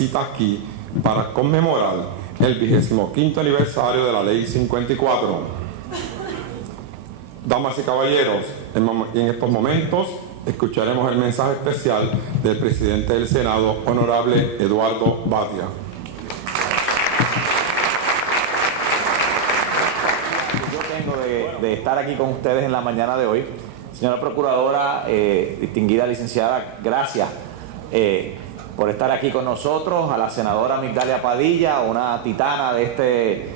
cita aquí para conmemorar el 25º aniversario de la Ley 54. Damas y caballeros, en estos momentos escucharemos el mensaje especial del presidente del Senado, honorable Eduardo Batia. Yo tengo de estar aquí con ustedes en la mañana de hoy. Señora Procuradora, distinguida licenciada, gracias por estar aquí con nosotros. A la senadora Migdalia Padilla, una titana de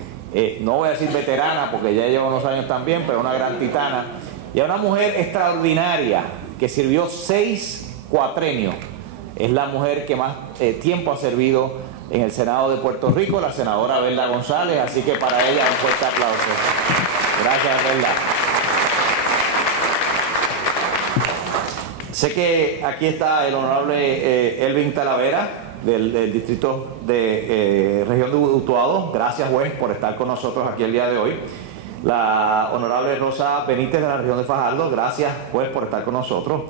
no voy a decir veterana porque ya lleva unos años también, pero una gran titana. Y a una mujer extraordinaria que sirvió 6 cuatrenios. Es la mujer que más tiempo ha servido en el Senado de Puerto Rico, la senadora Belda González. Así que para ella un fuerte aplauso. Gracias, Belda. Sé que aquí está el honorable Elvin Talavera del distrito de región de Utuado. Gracias, juez, por estar con nosotros aquí el día de hoy. La honorable Rosa Benítez de la región de Fajardo. Gracias, juez, por estar con nosotros.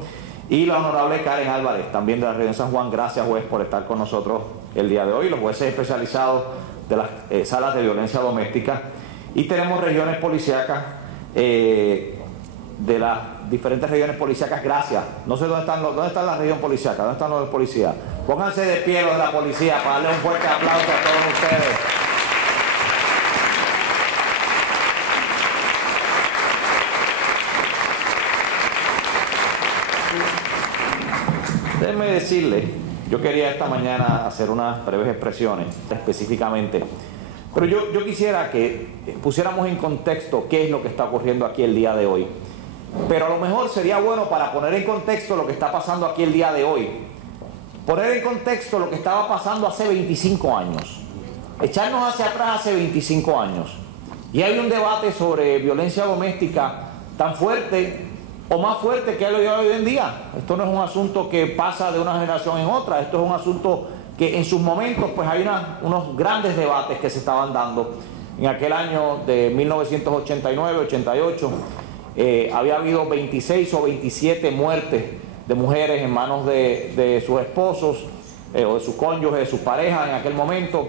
Y la honorable Karen Álvarez, también de la región de San Juan. Gracias, juez, por estar con nosotros el día de hoy. Los jueces especializados de las salas de violencia doméstica. Y tenemos regiones policíacas de las diferentes regiones policíacas. Gracias. No sé dónde está la región policíaca, dónde están los de policía. Pónganse de pie los de la policía para darle un fuerte aplauso a todos ustedes. Déjenme decirle, yo quería esta mañana hacer unas breves expresiones específicamente, pero yo quisiera que pusiéramos en contexto qué es lo que está ocurriendo aquí el día de hoy. Pero a lo mejor sería bueno, para poner en contexto lo que está pasando aquí el día de hoy, poner en contexto lo que estaba pasando hace 25 años, echarnos hacia atrás hace 25 años. Y hay un debate sobre violencia doméstica tan fuerte o más fuerte que hay hoy en día. Esto no es un asunto que pasa de una generación en otra, esto es un asunto que en sus momentos pues hay unos grandes debates que se estaban dando. En aquel año de 1989-88 había habido 26 o 27 muertes de mujeres en manos de sus esposos o de sus cónyuges, de sus parejas en aquel momento.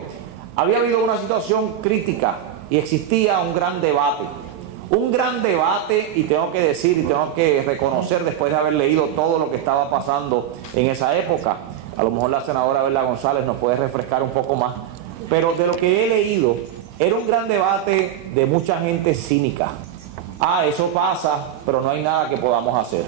Había habido una situación crítica y existía un gran debate, y tengo que decir y tengo que reconocer, después de haber leído todo lo que estaba pasando en esa época, a lo mejor la senadora Belda González nos puede refrescar un poco más, pero de lo que he leído, era un gran debate de mucha gente cínica. Eso pasa, pero no hay nada que podamos hacer.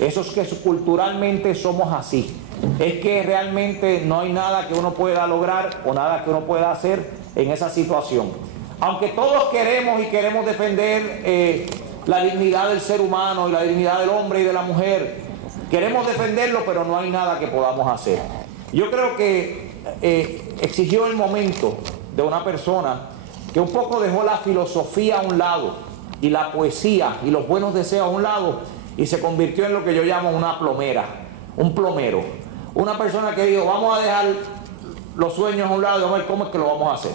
Eso es que culturalmente somos así. Es que realmente no hay nada que uno pueda lograr o nada que uno pueda hacer en esa situación. Aunque todos queremos defender la dignidad del ser humano y la dignidad del hombre y de la mujer, queremos defenderlo, pero no hay nada que podamos hacer. Yo creo que exigió el momento de una persona que un poco dejó la filosofía a un lado y la poesía y los buenos deseos a un lado y se convirtió en lo que yo llamo una plomera, un plomero, una persona que dijo: vamos a dejar los sueños a un lado y vamos a ver cómo es que lo vamos a hacer.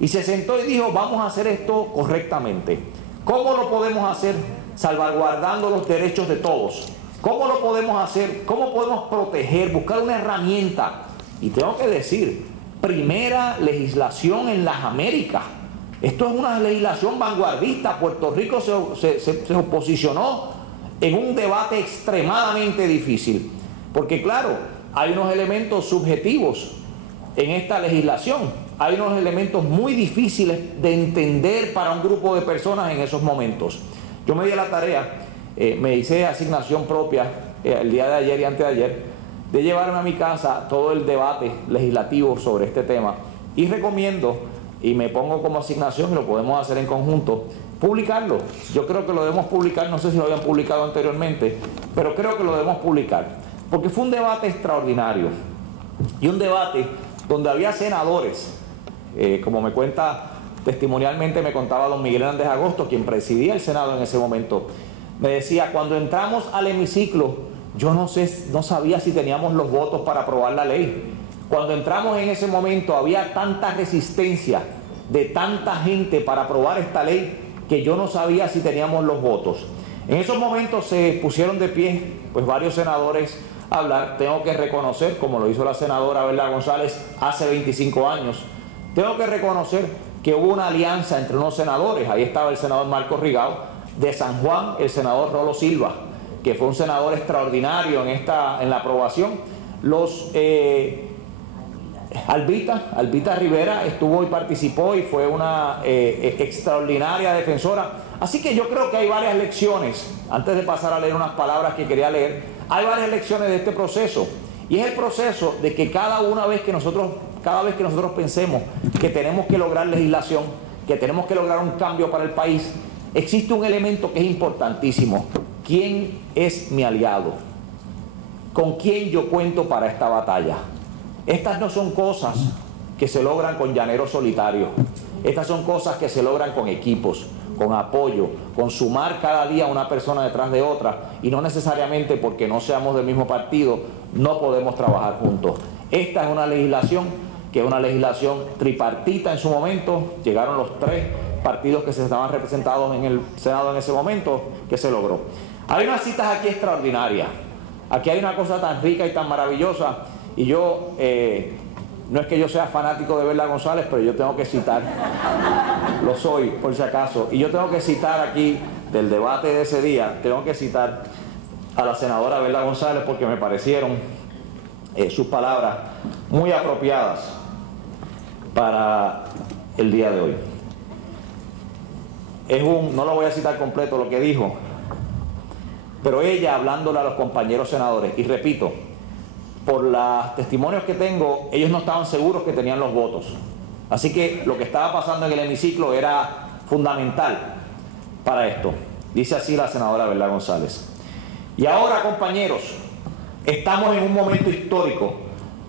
Y se sentó y dijo: vamos a hacer esto correctamente. ¿Cómo lo podemos hacer? Salvaguardando los derechos de todos. ¿Cómo lo podemos hacer? ¿Cómo podemos proteger? Buscar una herramienta. Y tengo que decir, primera legislación en las Américas. Esto es una legislación vanguardista. Puerto Rico se posicionó en un debate extremadamente difícil. Porque claro, hay unos elementos subjetivos en esta legislación. Hay unos elementos muy difíciles de entender para un grupo de personas en esos momentos. Yo me di a la tarea, me hice asignación propia el día de ayer y antes de ayer, de llevarme a mi casa todo el debate legislativo sobre este tema. Y recomiendo, y me pongo como asignación, y lo podemos hacer en conjunto, publicarlo. Yo creo que lo debemos publicar, no sé si lo habían publicado anteriormente, pero creo que lo debemos publicar. Porque fue un debate extraordinario. Y un debate donde había senadores, como me cuenta testimonialmente, me contaba don Miguel Hernández Agosto, quien presidía el Senado en ese momento, me decía: cuando entramos al hemiciclo, yo no sabía si teníamos los votos para aprobar la ley. Cuando entramos en ese momento había tanta resistencia de tanta gente para aprobar esta ley que yo no sabía si teníamos los votos. En esos momentos se pusieron de pie pues varios senadores a hablar. Tengo que reconocer, como lo hizo la senadora Belda González hace 25 años, tengo que reconocer que hubo una alianza entre unos senadores. Ahí estaba el senador Marcos Rigao, de San Juan el senador Rolo Silva, que fue un senador extraordinario en la aprobación. Albita Rivera estuvo y participó y fue una extraordinaria defensora. Así que yo creo que hay varias lecciones, antes de pasar a leer unas palabras que quería leer, hay varias lecciones de este proceso, y es el proceso de que cada vez que nosotros pensemos que tenemos que lograr legislación, que tenemos que lograr un cambio para el país, existe un elemento que es importantísimo. ¿Quién es mi aliado? ¿Con quién yo cuento para esta batalla? Estas no son cosas que se logran con llaneros solitarios. Estas son cosas que se logran con equipos, con apoyo, con sumar cada día una persona detrás de otra, y no necesariamente porque no seamos del mismo partido no podemos trabajar juntos. Esta es una legislación que es una legislación tripartita en su momento. Llegaron los 3 partidos que se estaban representados en el Senado en ese momento, que se logró. Hay unas citas aquí extraordinarias. Aquí hay una cosa tan rica y tan maravillosa, y yo, no es que yo sea fanático de Belda González, pero yo tengo que citar, lo soy por si acaso, y yo tengo que citar aquí del debate de ese día, tengo que citar a la senadora Belda González porque me parecieron sus palabras muy apropiadas para el día de hoy. No lo voy a citar completo lo que dijo, pero ella hablándole a los compañeros senadores, y repito, por los testimonios que tengo, ellos no estaban seguros que tenían los votos. Así que lo que estaba pasando en el hemiciclo era fundamental para esto. Dice así la senadora Belda González: y ahora, compañeros, estamos en un momento histórico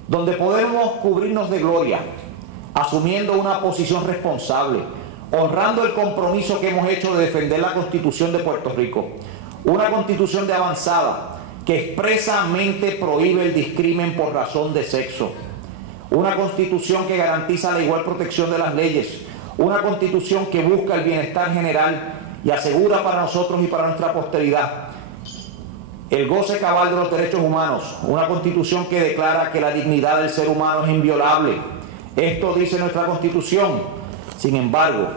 donde podemos cubrirnos de gloria, asumiendo una posición responsable, honrando el compromiso que hemos hecho de defender la Constitución de Puerto Rico, una Constitución de avanzada que expresamente prohíbe el discrimen por razón de sexo, una Constitución que garantiza la igual protección de las leyes, una Constitución que busca el bienestar general y asegura para nosotros y para nuestra posteridad el goce cabal de los derechos humanos, una Constitución que declara que la dignidad del ser humano es inviolable. Esto dice nuestra Constitución. Sin embargo,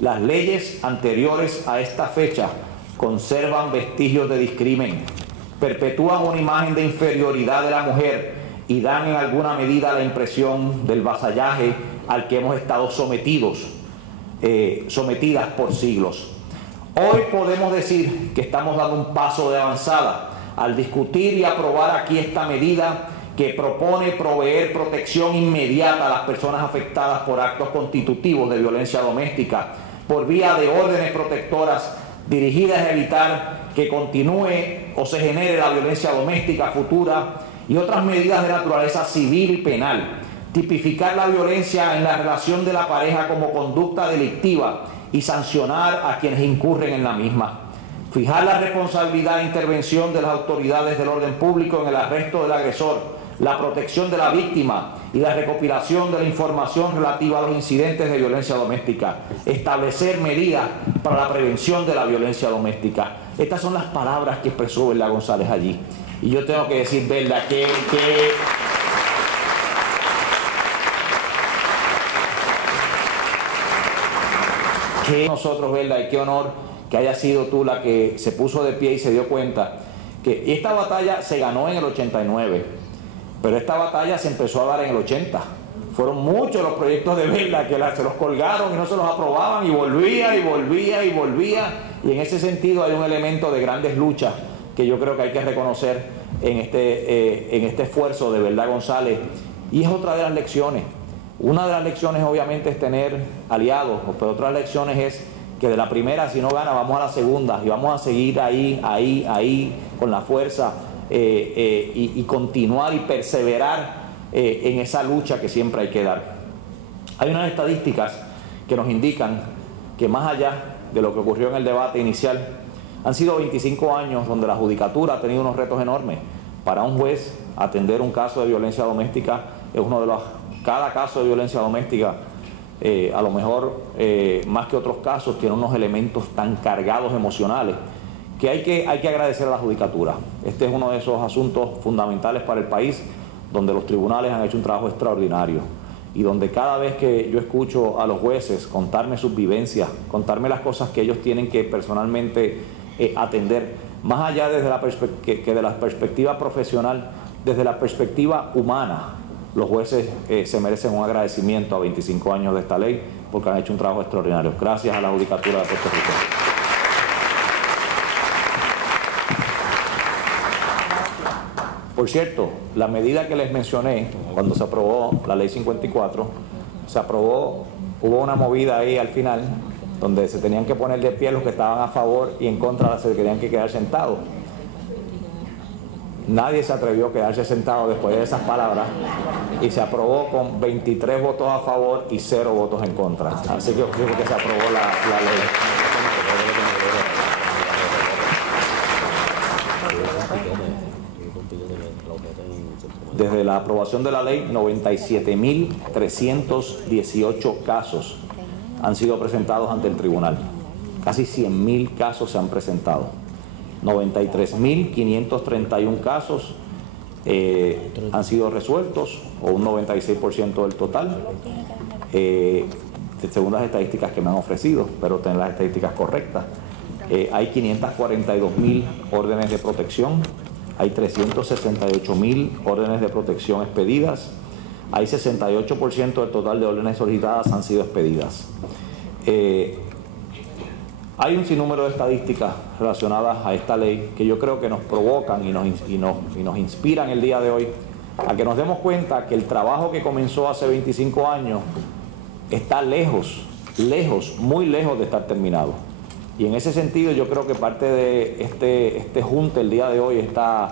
las leyes anteriores a esta fecha conservan vestigios de discrimen, perpetúan una imagen de inferioridad de la mujer y dan en alguna medida la impresión del vasallaje al que hemos estado sometidas por siglos. Hoy podemos decir que estamos dando un paso de avanzada al discutir y aprobar aquí esta medida que propone proveer protección inmediata a las personas afectadas por actos constitutivos de violencia doméstica por vía de órdenes protectoras dirigidas a evitar que continúe o se genere la violencia doméstica futura, y otras medidas de naturaleza civil y penal. Tipificar la violencia en la relación de la pareja como conducta delictiva y sancionar a quienes incurren en la misma. Fijar la responsabilidad e intervención de las autoridades del orden público en el arresto del agresor, la protección de la víctima y la recopilación de la información relativa a los incidentes de violencia doméstica. Establecer medidas para la prevención de la violencia doméstica. Estas son las palabras que expresó Belda González allí. Y yo tengo que decir, Belda, que nosotros, Belda, y qué honor que haya sido tú la que se puso de pie y se dio cuenta que esta batalla se ganó en el 89, pero esta batalla se empezó a dar en el 80. Fueron muchos los proyectos de Belda que se los colgaron y no se los aprobaban, y volvía, y en ese sentido hay un elemento de grandes luchas que yo creo que hay que reconocer en este esfuerzo de Belda González, y es otra de las lecciones. Una de las lecciones obviamente es tener aliados, pero otras lecciones es que de la primera, si no gana, vamos a la segunda y vamos a seguir ahí con la fuerza y continuar y perseverar en esa lucha que siempre hay que dar. Hay unas estadísticas que nos indican que más allá de lo que ocurrió en el debate inicial, han sido 25 años donde la judicatura ha tenido unos retos enormes. Para un juez, atender un caso de violencia doméstica es uno de los... Cada caso de violencia doméstica, a lo mejor más que otros casos, tiene unos elementos tan cargados emocionales que hay que agradecer a la judicatura. Este es uno de esos asuntos fundamentales para el país, donde los tribunales han hecho un trabajo extraordinario y donde cada vez que yo escucho a los jueces contarme sus vivencias, contarme las cosas que ellos tienen que personalmente atender, más allá desde de la perspectiva profesional, desde la perspectiva humana, los jueces se merecen un agradecimiento a 25 años de esta ley porque han hecho un trabajo extraordinario. Gracias a la Judicatura de Puerto Rico. Por cierto, la medida que les mencioné cuando se aprobó la Ley 54, se aprobó, hubo una movida ahí al final donde se tenían que poner de pie los que estaban a favor y en contra se tenían que quedar sentados. Nadie se atrevió a quedarse sentado después de esas palabras y se aprobó con 23 votos a favor y 0 votos en contra. Así que creo que se aprobó la ley. Desde la aprobación de la ley, 97.318 casos han sido presentados ante el tribunal. Casi 100.000 casos se han presentado. 93.531 casos han sido resueltos, o un 96% del total, según las estadísticas que me han ofrecido, pero tener las estadísticas correctas. Hay 542.000 órdenes de protección, hay 368.000 órdenes de protección expedidas, hay 68% del total de órdenes solicitadas han sido expedidas. Hay un sinnúmero de estadísticas relacionadas a esta ley que yo creo que nos provocan y nos inspiran el día de hoy a que nos demos cuenta que el trabajo que comenzó hace 25 años está lejos, muy lejos de estar terminado. Y en ese sentido yo creo que parte de este junte el día de hoy, esta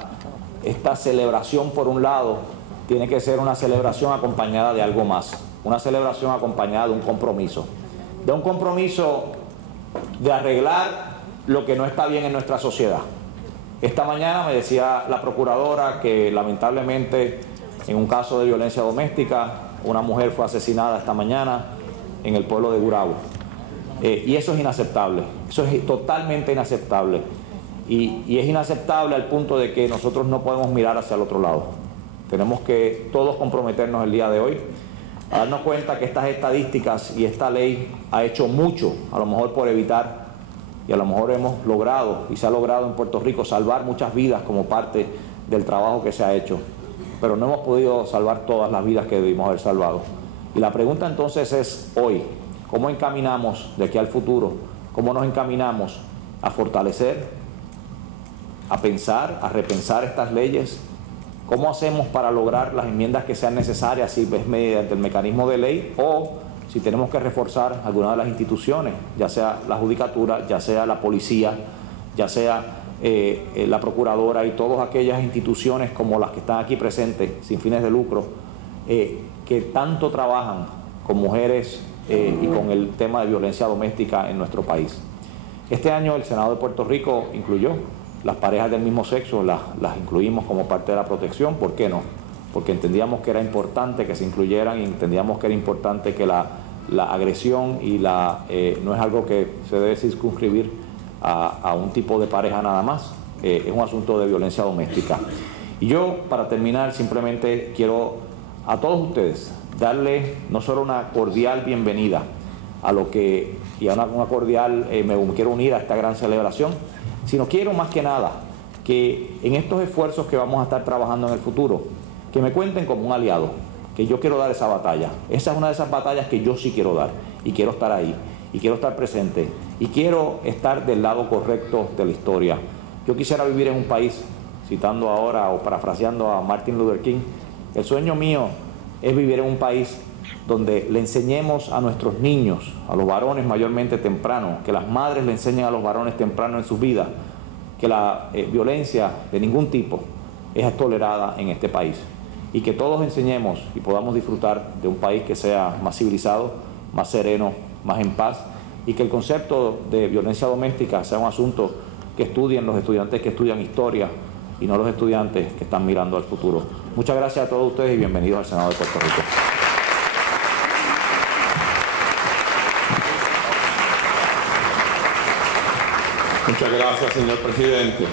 celebración por un lado, tiene que ser una celebración acompañada de algo más, una celebración acompañada de un compromiso de arreglar lo que no está bien en nuestra sociedad. Esta mañana me decía la procuradora que lamentablemente en un caso de violencia doméstica una mujer fue asesinada esta mañana en el pueblo de Gurabo. Y eso es inaceptable, eso es totalmente inaceptable. Y es inaceptable al punto de que nosotros no podemos mirar hacia el otro lado. Tenemos que todos comprometernos el día de hoy a darnos cuenta que estas estadísticas y esta ley ha hecho mucho, a lo mejor por evitar, y a lo mejor hemos logrado, y se ha logrado en Puerto Rico, salvar muchas vidas como parte del trabajo que se ha hecho, pero no hemos podido salvar todas las vidas que debimos haber salvado. Y la pregunta entonces es hoy, ¿cómo encaminamos de aquí al futuro? ¿Cómo nos encaminamos a fortalecer, a pensar, a repensar estas leyes? ¿Cómo hacemos para lograr las enmiendas que sean necesarias, si es mediante el mecanismo de ley o si tenemos que reforzar alguna de las instituciones, ya sea la judicatura, ya sea la policía, ya sea la procuradora y todas aquellas instituciones como las que están aquí presentes, sin fines de lucro, que tanto trabajan con mujeres y con el tema de violencia doméstica en nuestro país? Este año el Senado de Puerto Rico incluyó las parejas del mismo sexo, las incluimos como parte de la protección. ¿Por qué no? Porque entendíamos que era importante que se incluyeran y entendíamos que era importante que la agresión y no es algo que se debe circunscribir a un tipo de pareja nada más, es un asunto de violencia doméstica. Y yo, para terminar, simplemente quiero a todos ustedes darle no solo una cordial bienvenida a lo que, y a una cordial, me quiero unir a esta gran celebración, sino quiero más que nada que en estos esfuerzos que vamos a estar trabajando en el futuro, que me cuenten como un aliado, que yo quiero dar esa batalla. Esa es una de esas batallas que yo sí quiero dar, y quiero estar ahí, y quiero estar presente, y quiero estar del lado correcto de la historia. Yo quisiera vivir en un país, citando ahora o parafraseando a Martin Luther King, el sueño mío es vivir en un país donde le enseñemos a nuestros niños, a los varones mayormente temprano, que las madres le enseñen a los varones temprano en sus vidas, que la violencia de ningún tipo es tolerada en este país, y que todos enseñemos y podamos disfrutar de un país que sea más civilizado, más sereno, más en paz, y que el concepto de violencia doméstica sea un asunto que estudien los estudiantes que estudian historia y no los estudiantes que están mirando al futuro. Muchas gracias a todos ustedes y bienvenidos al Senado de Puerto Rico. Muchas gracias, señor presidente.